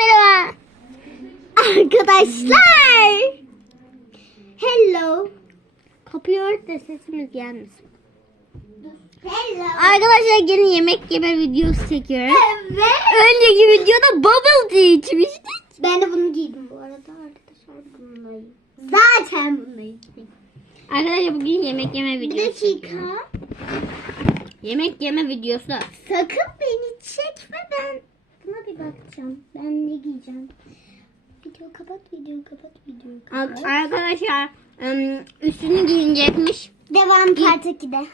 merhaba. Arkadaşlar. Hello. Kapıyı ört de sesimiz gelmesin. Hello. Arkadaşlar yine yemek yeme videosu çekiyoruz. Evet. Önceki videoda bubble tea içmiştik. Ben de bunu giydim bu arada arkadaşlar. Bununla Zaten bununla giydim. Arkadaşlar bugün yemek yeme Bir videosu dakika. çekiyoruz. Yemek yeme videosu. Sakın beni çekme ben. Buna bir bakacağım. Ben ne giyeceğim? Video kapat, video kapat, video kapat. Arkadaşlar üstünü giyinecekmiş. Devam part 2'de.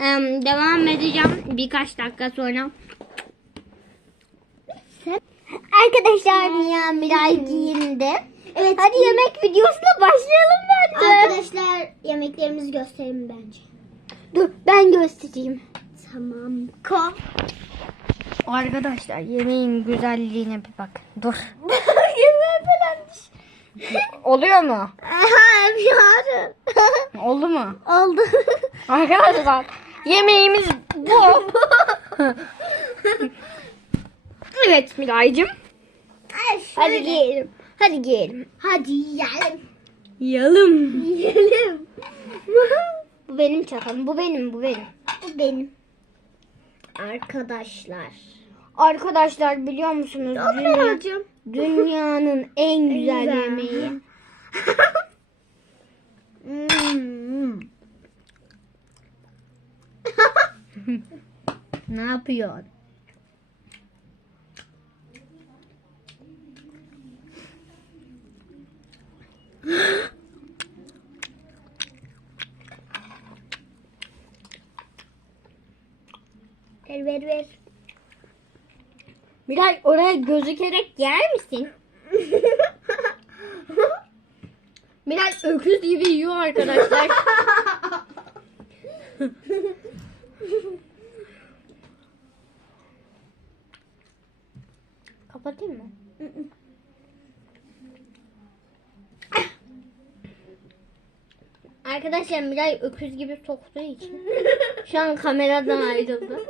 Im, Devam edeceğim birkaç dakika sonra. Arkadaşlar Mia Miray giyindi. Evet. Hadi yemek videosuna başlayalım bence. Arkadaşlar yemeklerimizi gösterelim bence. Dur ben göstereyim. Tamam. Ko. Arkadaşlar yemeğin güzelliğine bir bak. Dur. Yemeğe falanmış. Oluyor mu? Aha yarın. Oldu mu? Oldu. Arkadaşlar yemeğimiz bu. evet Miraycığım. Ay, Hadi şöyle. giyelim. Hadi giyelim. Hadi yiyelim. Yiyelim. Yiyelim. Bu benim çatalım. Bu benim. Bu benim. Bu benim. Arkadaşlar. Arkadaşlar biliyor musunuz? Dünya- dünyanın en güzel yemeği. Hmm. Ne yapıyor? ver ver ver. Miray oraya gözükerek yer misin? Miray öküz gibi yiyor arkadaşlar. Kapatayım mı? Arkadaşlar Miray öküz gibi soktuğu için şu an kameradan ayrıldı.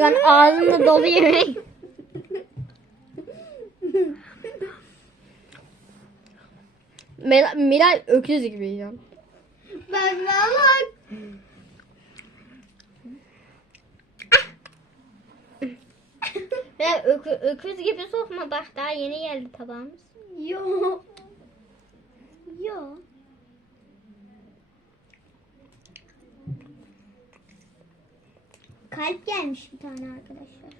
Şu an ağzımda dolu yemek. Mira- Miray öküz gibi yiyor. ben bak. Miray ökü- öküz gibi sokma bak daha yeni geldi tabağımız. Yo. Yo. Kalp gelmiş bir tane arkadaşlar.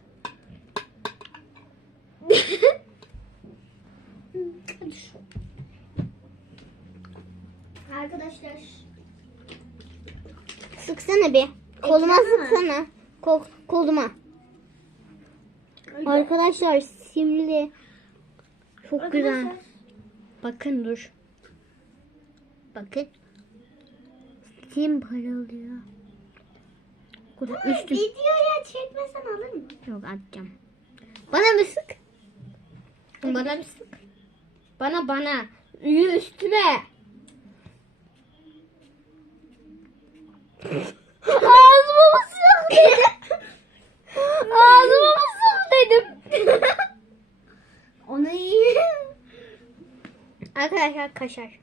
Arkadaşlar. Sıksana bir. Koluma Ekrana sıksana. Kol, koluma. Arkadaşlar simli. Çok güzel. Arkadaşlar. Bakın dur. Bakın. Sim parıldıyor. Burada üstüm. Videoya çekmesen alır mı? Yok atacağım. Bana bir sık. Bana bir sık. Bana bana. Yürü üstüme. Ağzıma mı sık dedim. Ağzıma mı sık dedim. Onu iyi. Arkadaşlar kaşar.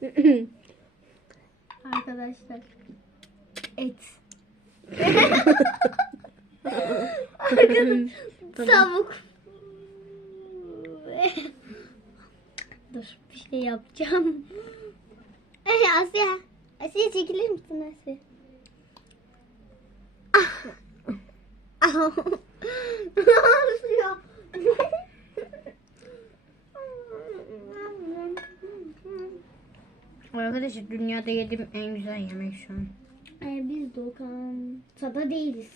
Arkadaşlar. Et. Tavuk. Dur bir şey yapacağım. Ay Asya. Asya çekilir misin Asya? Ah. Ah. Asya. Arkadaşlar dünyada yediğim en güzel yemek şu an. Ee, biz Doğukan'da değiliz.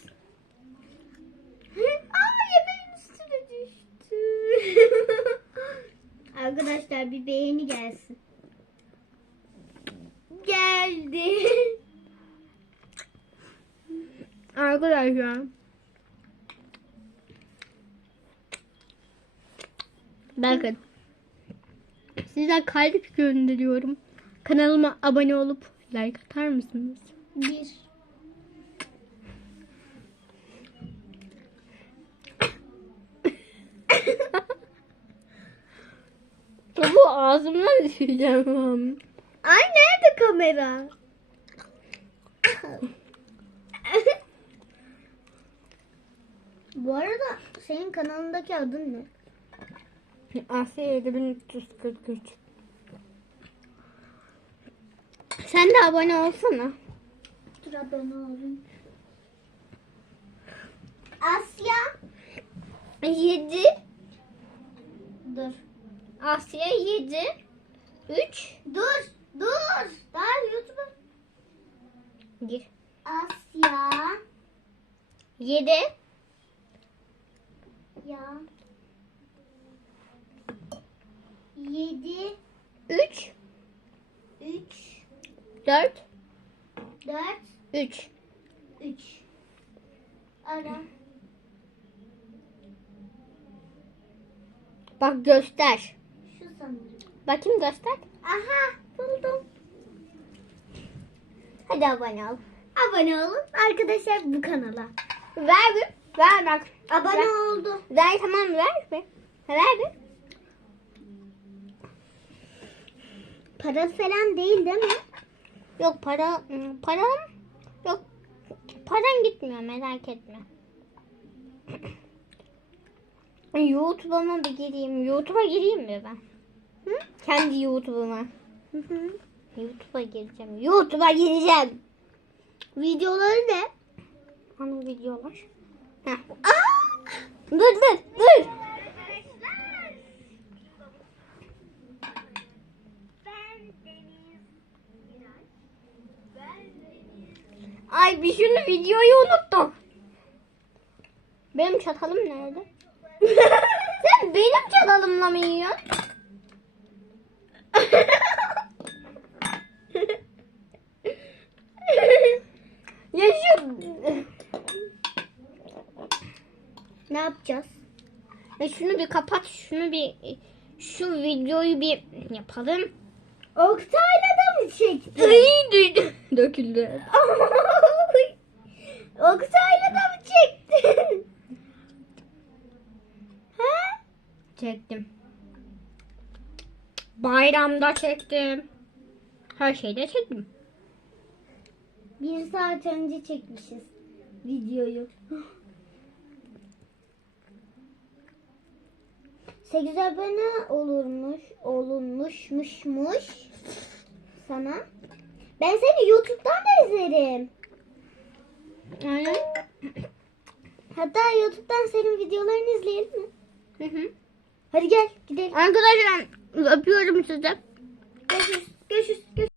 Aa yemeğin üstüne düştü. Arkadaşlar bir beğeni gelsin. Geldi. Arkadaşlar. Bakın. Size kalp gönderiyorum. Kanalıma abone olup Like atar mısınız? Bir. Bu ağzımdan düşeceğim. Ay nerede kamera? Bu arada senin kanalındaki adın ne? Asya 7343. Sen de abone olsana. Dur abone olayım. Asya 7 Dur. Asya 7 3 Dur. Dur. Daha YouTube'a. Gir. Asya 7 ya 7 3 3 4 4 3 3 Ara. Bak göster. Şu sanırım. Bakayım göster. Aha buldum. Hadi abone ol. Abone olun arkadaşlar bu kanala. Ver bir. Ver bak. Abone Ver. oldu. Ver tamam ver bir. Ver bir. Para falan değil değil mi? Yok para param yok. Paran gitmiyor merak etme. YouTube'uma bir gireyim. YouTube'a gireyim mi ben? Hı? Kendi YouTube'uma. YouTube'a gireceğim. YouTube'a gireceğim. Videoları ne? Hangi videolar? Dur dur dur. Ay bir şunu videoyu unuttum. Benim çatalım nerede? Sen benim çatalımla mı yiyorsun? ya şu... Ne yapacağız? Ya şunu bir kapat, şunu bir... Şu videoyu bir yapalım. Oktay'la da mı çektin? Döküldü. Oktay'la da mı çektin? ha? Çektim. Bayramda çektim. Her şeyde çektim. Bir saat önce çekmişiz videoyu. 8 abone olurmuş, olunmuşmuşmuş sana. Ben seni YouTube'dan da izlerim. Aynen. Hatta YouTube'dan senin videolarını izleyelim mi? Hı hı. Hadi gel gidelim. Arkadaşlar öpüyorum sizi. Görüşürüz. Görüşürüz. görüşürüz.